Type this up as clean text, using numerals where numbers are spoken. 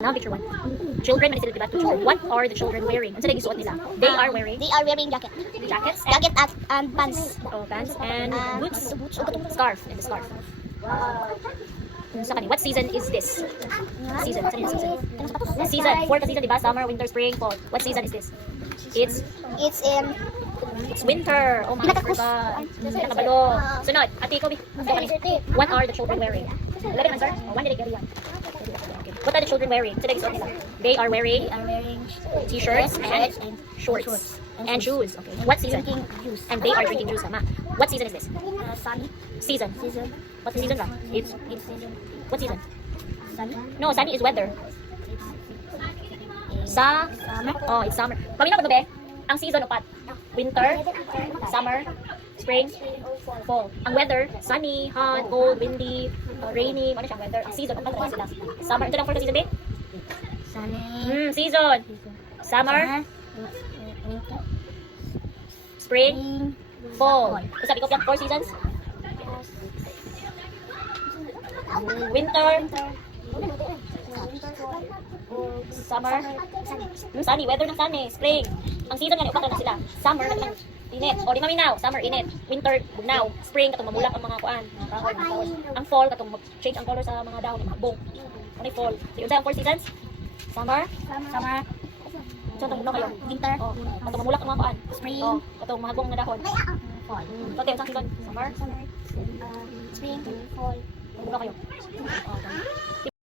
Now picture one. Children, man sila diba? Two children. What are the children wearing? Ano sila gisuot nila? They are wearing jacket. jackets Jacket and pants. pants and boots. Scarf and the scarf. Sa kanila, what season is this? Season. Saan yung season? Season. Four ka season, diba? Summer, winter, spring, fall. What season is this? It's winter. Oh my God. Nakabalo. Sunod. Ate, ikaw, what are the children wearing? Wala ka answer? One day, yan. What are the children wearing? They are wearing t-shirts and shorts and shoes. Okay. What season? Juice. And they are drinking juice. Tama. What season is this? Sunny. Season. What season ba? It's Season. what season? Sunny. No, sunny is weather. Summer. Oh, it's summer. Pamina ko be. Ang season upat. Winter, summer, spring, fall. Ang weather, sunny, hot, cold, windy, rainy, ano siyang weather. Ang season upat talaga sila. Summer, ito lang for the season be? Sunny. Season. Summer, Winter. spring, fall. Sabi ko yung 4 seasons. Winter, summer, sunny, weather ng sunny, spring. Ang season nga upat na sila. Summer, init. O di maminaw, summer, init. Winter, bugnaw. Spring, katong mamulak ang mga kuan, mga kahoy, mga flowers. Ang fall, katong mag-change ang color sa mga dahon, mga bong. Ano yung fall? Yung sa 4 seasons? Summer, so katong kayo. Winter. O, katong mamulak ang mga kuan. Spring. O, katong mga bong na dahon. Fall. Okay, yung sa season? Summer, Spring. Fall. buga kayo. O,